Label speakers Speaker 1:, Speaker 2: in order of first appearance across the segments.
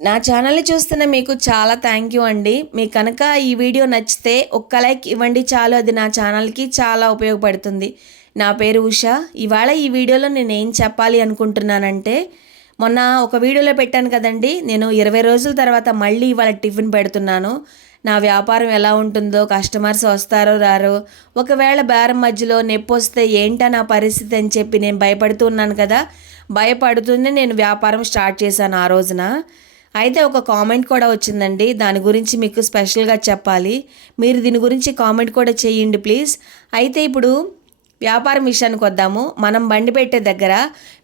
Speaker 1: నా ఛానల్ని చూస్తున్న మీకు చాలా థ్యాంక్ యూ అండి. మీకు కనుక ఈ వీడియో నచ్చితే ఒక్క లైక్ ఇవ్వండి చాలు. అది నా ఛానల్కి చాలా ఉపయోగపడుతుంది. నా పేరు ఉష. ఇవాళ ఈ వీడియోలో నేను ఏం చెప్పాలి అనుకుంటున్నానంటే మొన్న ఒక వీడియోలో పెట్టాను కదండి. నేను ఇరవై రోజుల తర్వాత మళ్ళీ ఇవాళ టిఫిన్ పెడుతున్నాను. నా వ్యాపారం ఎలా ఉంటుందో కస్టమర్స్ వస్తారో రారో ఒకవేళ బేరం మధ్యలో నొప్పి వస్తే ఏంటా నా పరిస్థితి అని చెప్పి నేను భయపడుతూ ఉన్నాను కదా. భయపడుతూనే నేను వ్యాపారం స్టార్ట్ చేశాను ఆ రోజున. అయితే ఒక కామెంట్ కూడా వచ్చిందండి. దాని గురించి మీకు స్పెషల్గా చెప్పాలి. మీరు దీని గురించి కామెంట్ కూడా చేయండి ప్లీజ్. అయితే ఇప్పుడు వ్యాపారం విషయానికి వద్దాము. మనం బండి పెట్టే దగ్గర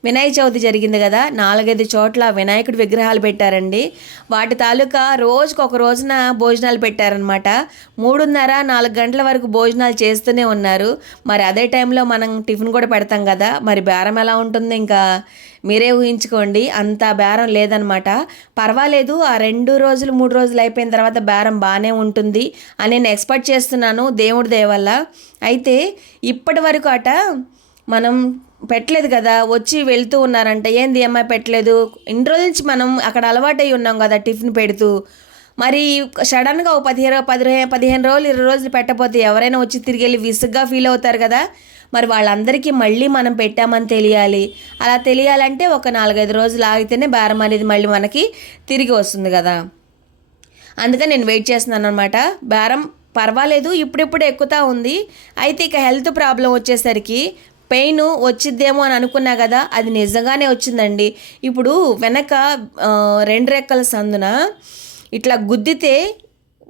Speaker 1: వినాయక చవితి జరిగింది కదా. నాలుగైదు చోట్ల వినాయకుడి విగ్రహాలు పెట్టారండి. వాటి తాలూకా రోజుకు ఒక రోజున భోజనాలు పెట్టారనమాట మూడున్నర నాలుగు గంటల వరకు భోజనాలు చేస్తూనే ఉన్నారు. మరి అదే టైంలో మనం టిఫిన్ కూడా పెడతాం కదా. మరి బేరం ఎలా ఉంటుంది ఇంకా? మీరే ఊహించుకోండి అంత బేరం లేదనమాట. పర్వాలేదు ఆ రెండు రోజులు మూడు రోజులు అయిపోయిన తర్వాత బేరం బాగానే ఉంటుంది అని నేను ఎక్స్పెక్ట్ చేస్తున్నాను దేవుడి దయవల్ల అయితే ఇప్పటి వరకు అట మనం పెట్టలేదు కదా వచ్చి వెళ్తూ ఉన్నారంట ఏంది అమ్మాయి పెట్టలేదు? ఇన్ని రోజుల నుంచి మనం అక్కడ అలవాటై ఉన్నాం కదా టిఫిన్ పెడుతూ. మరి సడన్గా ఓ పదిహేను పదిహేను పదిహేను రోజులు ఇరవై రోజులు పెట్టకపోతే ఎవరైనా వచ్చి తిరిగి వెళ్ళి విసుగ్గా ఫీల్ అవుతారు కదా. మరి వాళ్ళందరికీ మళ్ళీ మనం పెట్టామని తెలియాలి. అలా తెలియాలంటే ఒక నాలుగైదు రోజులు ఆగితేనే బేరం అనేది మళ్ళీ మనకి తిరిగి వస్తుంది కదా. అందుకని నేను వెయిట్ చేస్తున్నాను అనమాట బేరం పర్వాలేదు ఇప్పుడిప్పుడు ఎక్కుతా ఉంది. అయితే ఇక హెల్త్ ప్రాబ్లం వచ్చేసరికి పెయిన్ వచ్చిద్దేమో అని అనుకున్నా కదా అది నిజంగానే వచ్చిందండి. ఇప్పుడు వెనక రెండు రెక్కల సందున ఇట్లా గుద్దితే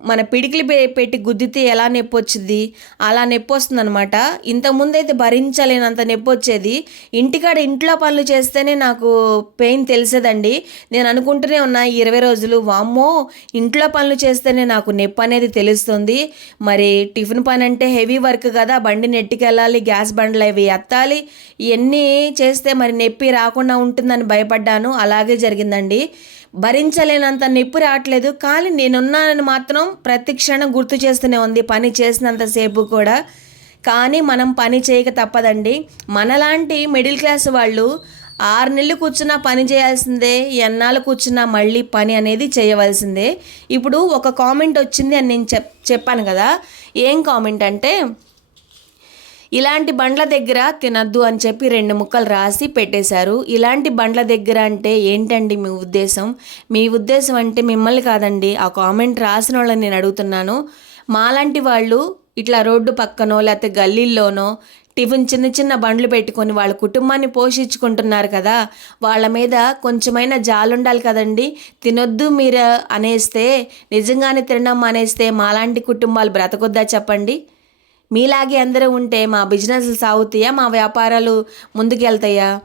Speaker 1: మన పిడికిలి పె- పెట్టి గుద్దితే ఎలా నొప్పి వచ్చింది అలా నొప్పి వస్తుంది అనమాట ఇంతకుముందు అయితే భరించలేనంత నొప్పి వచ్చేది. ఇంటికాడ ఇంట్లో పనులు చేస్తేనే నాకు పెయిన్ తెలిసేదండి. నేను అనుకుంటూనే ఉన్నా ఇరవై రోజులు వామ్మో ఇంట్లో పనులు చేస్తేనే నాకు నొప్పి అనేది తెలుస్తుంది. మరి టిఫిన్ పని అంటే హెవీ వర్క్ కదా బండి నెట్టుకెళ్ళాలి గ్యాస్ బండ్లు అవి ఎత్తాలి. ఇవన్నీ చేస్తే మరి నొప్పి రాకుండా ఉంటుందని భయపడ్డాను. అలాగే జరిగిందండి. భరించలేనంత నొప్పి రావట్లేదు కానీ నేనున్నానని మాత్రం ప్రతి క్షణం గుర్తు చేస్తూనే ఉంది. పని చేసినంతసేపు కూడా. కానీ మనం పని చేయక తప్పదండి. మనలాంటి మిడిల్ క్లాస్ వాళ్ళు ఆరు నెలలు కూర్చున్నా పని చేయాల్సిందే ఎన్నాళ్ళు కూర్చున్నా మళ్ళీ పని అనేది చేయవలసిందే. ఇప్పుడు ఒక కామెంట్ వచ్చింది అని నేను చెప్ చెప్పాను కదా. ఏం కామెంట్ అంటే ఇలాంటి బండ్ల దగ్గర తినద్దు అని చెప్పి రెండు ముక్కలు రాసి పెట్టేశారు. ఇలాంటి బండ్ల దగ్గర అంటే ఏంటండి మీ ఉద్దేశం? మీ ఉద్దేశం అంటే మిమ్మల్ని కాదండి ఆ కామెంట్ రాసిన వాళ్ళని నేను అడుగుతున్నాను. మాలాంటి వాళ్ళు ఇట్లా రోడ్డు పక్కనో లేకపోతే గల్లీల్లోనో టిఫిన్ చిన్న చిన్న బండ్లు పెట్టుకొని వాళ్ళ కుటుంబాన్ని పోషించుకుంటున్నారు కదా వాళ్ళ మీద కొంచెమైనా జాలుండాలి కదండి. తినొద్దు మీరు అనేస్తే నిజంగానే తినడం మానేస్తే మాలాంటి కుటుంబాలు బ్రతకొద్దా చెప్పండి? మీలాగే అందరూ ఉంటే మా బిజినెస్లు సాగుతాయా? మా వ్యాపారాలు ముందుకెళ్తాయా?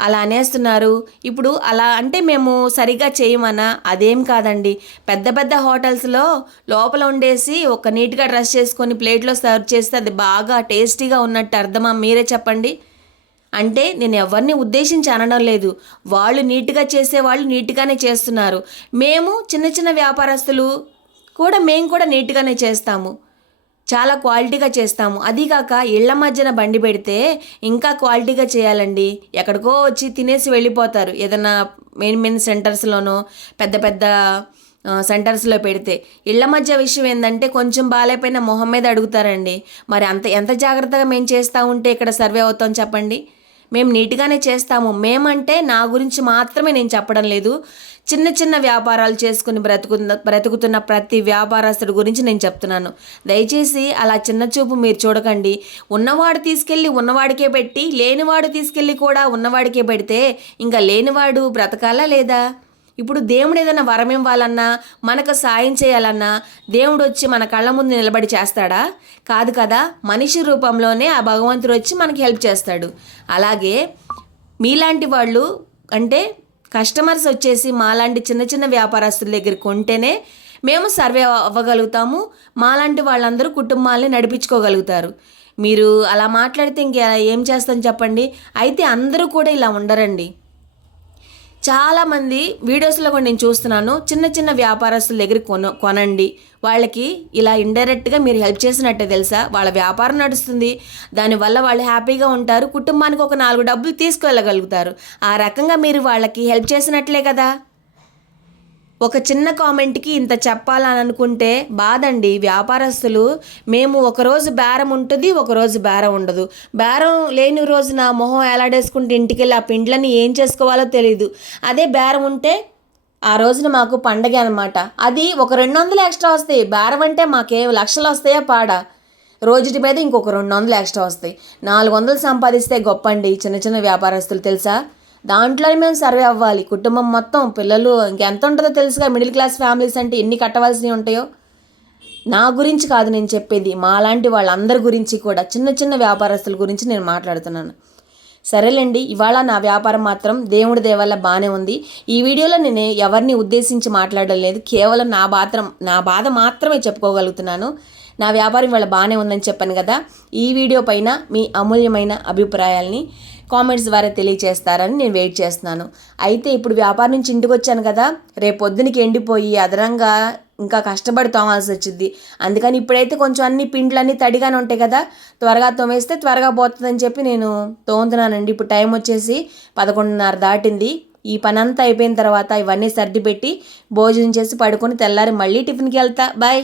Speaker 1: అలా అనేస్తున్నారు. ఇప్పుడు అలా అంటే మేము సరిగ్గా చేయమనా? అదేం కాదండి. పెద్ద పెద్ద హోటల్స్లో లోపల ఉండేసి ఒక నీట్గా డ్రెస్ చేసుకొని ప్లేట్లో సర్వ్ చేస్తే అది బాగా టేస్టీగా ఉన్నట్టు అర్థమా? మీరే చెప్పండి. అంటే నేను ఎవరిని ఉద్దేశించి అనడం లేదు. వాళ్ళు నీట్గా చేసే వాళ్ళు నీట్గానే చేస్తున్నారు. మేము చిన్న చిన్న వ్యాపారస్తులు కూడా మేము కూడా నీట్గానే చేస్తాము. చాలా క్వాలిటీగా చేస్తాము. అదీగాక ఇళ్ళ మధ్యన బండి పెడితే ఇంకా క్వాలిటీగా చేయాలండి. ఎక్కడికో వచ్చి తినేసి వెళ్ళిపోతారు. ఏదైనా మెయిన్ మెయిన్ సెంటర్స్లోనో పెద్ద పెద్ద సెంటర్స్లో పెడితే. ఇళ్ళ మధ్య విషయం ఏంటంటే కొంచెం బాగాలేపోయిన మొహం మీద అడుగుతారండి. మరి అంత ఎంత జాగ్రత్తగా మేము చేస్తూ ఉంటే ఇక్కడ సర్వే అవుతాం చెప్పండి? మేము నీట్గానే చేస్తాము. మేమంటే నా గురించి మాత్రమే నేను చెప్పడం లేదు. చిన్న చిన్న వ్యాపారాలు చేసుకుని బ్రతుకున్న బ్రతుకుతున్న ప్రతి వ్యాపారస్తుడి గురించి నేను చెప్తున్నాను. దయచేసి అలా చిన్న చూపు మీరు చూడకండి. ఉన్నవాడు తీసుకెళ్ళి ఉన్నవాడికే పెట్టి లేనివాడు తీసుకెళ్ళి కూడా ఉన్నవాడికే పెడితే ఇంకా లేనివాడు బ్రతకాలా లేదా? ఇప్పుడు దేవుడు ఏదైనా వరం ఇవ్వాలన్నా మనకు సాయం చేయాలన్నా దేవుడు వచ్చి మన కళ్ళ ముందు నిలబడి చేస్తాడా? కాదు కదా మనిషి రూపంలోనే ఆ భగవంతుడు వచ్చి మనకి హెల్ప్ చేస్తాడు. అలాగే మీలాంటి వాళ్ళు అంటే కస్టమర్స్ వచ్చేసి మాలాంటి చిన్న చిన్న వ్యాపారస్తుల దగ్గర కొంటేనే మేము సర్వే అవ్వగలుగుతాము. మాలాంటి వాళ్ళందరూ కుటుంబాలని నడిపించుకోగలుగుతారు. మీరు అలా మాట్లాడితే ఇంకా ఏం చేస్తాం చెప్పండి? అయితే అందరూ కూడా ఇలా ఉండరండి. చాలామంది వీడియోస్లో కూడా నేను చూస్తున్నాను. చిన్న చిన్న వ్యాపారస్తుల దగ్గర కొన కొనండి. వాళ్ళకి ఇలా ఇండైరెక్ట్గా మీరు హెల్ప్ చేసినట్టే తెలుసా? వాళ్ళ వ్యాపారం నడుస్తుంది. దానివల్ల వాళ్ళు హ్యాపీగా ఉంటారు. కుటుంబానికి ఒక నాలుగు డబ్బులు తీసుకెళ్ళగలుగుతారు. ఆ రకంగా మీరు వాళ్ళకి హెల్ప్ చేసినట్లే కదా? ఒక చిన్న కామెంట్కి ఇంత చెప్పాలని అనుకుంటే బాదండి వ్యాపారస్తులు మేము ఒకరోజు బేరం ఉంటుంది ఒకరోజు బేరం ఉండదు. బేరం లేని రోజున మొహం ఎలాడేసుకుంటే ఇంటికి వెళ్ళి ఆ పిండ్లని ఏం చేసుకోవాలో తెలియదు అదే బేరం ఉంటే ఆ రోజున మాకు పండగ అనమాట అది ఒక రెండు వందలు ఎక్స్ట్రా వస్తాయి. బేరం అంటే మాకేం లక్షలు వస్తాయా పాడా? రోజుటి మీద ఇంకొక రెండు వందలు ఎక్స్ట్రా వస్తాయి. నాలుగు వందలు సంపాదిస్తే గొప్ప అండి చిన్న చిన్న వ్యాపారస్తులు తెలుసా? దాంట్లోనే మేము సర్వే అవ్వాలి. కుటుంబం మొత్తం పిల్లలు ఇంకెంత ఉంటుందో తెలుసుగా. మిడిల్ క్లాస్ ఫ్యామిలీస్ అంటే ఎన్ని కట్టవలసినవి ఉంటాయో. నా గురించి కాదు నేను చెప్పేది. మాలాంటి వాళ్ళందరి గురించి కూడా చిన్న చిన్న వ్యాపారస్తుల గురించి నేను మాట్లాడుతున్నాను. సరేలేండి ఇవాళ నా వ్యాపారం మాత్రం దేవుడి దేవల్ల బాగానే ఉంది. ఈ వీడియోలో నేను ఎవరిని ఉద్దేశించి మాట్లాడడం లేదు. కేవలం నా బాత్రం నా బాధ మాత్రమే చెప్పుకోగలుగుతున్నాను. నా వ్యాపారం ఇవాళ బాగానే ఉందని చెప్పాను కదా. ఈ వీడియో పైన మీ అమూల్యమైన అభిప్రాయాల్ని కామెంట్స్ ద్వారా తెలియచేస్తారని నేను వెయిట్ చేస్తున్నాను. అయితే ఇప్పుడు వ్యాపారం నుంచి ఇంటికి వచ్చాను కదా రేపు పొద్దునకి ఎండిపోయి అదనంగా ఇంకా కష్టపడి తోమాల్సి వచ్చింది. అందుకని ఇప్పుడైతే కొంచెం అన్ని పిండ్లన్నీ తడిగానే ఉంటాయి కదా త్వరగా తోమేస్తే త్వరగా పోతుందని చెప్పి నేను తోముతున్నానండి. ఇప్పుడు టైం వచ్చేసి పదకొండున్నర దాటింది. ఈ పని అంతా అయిపోయిన తర్వాత ఇవన్నీ సర్ది పెట్టి భోజనం చేసి పడుకొని తెల్లారి మళ్ళీ టిఫిన్కి వెళ్తా. బాయ్.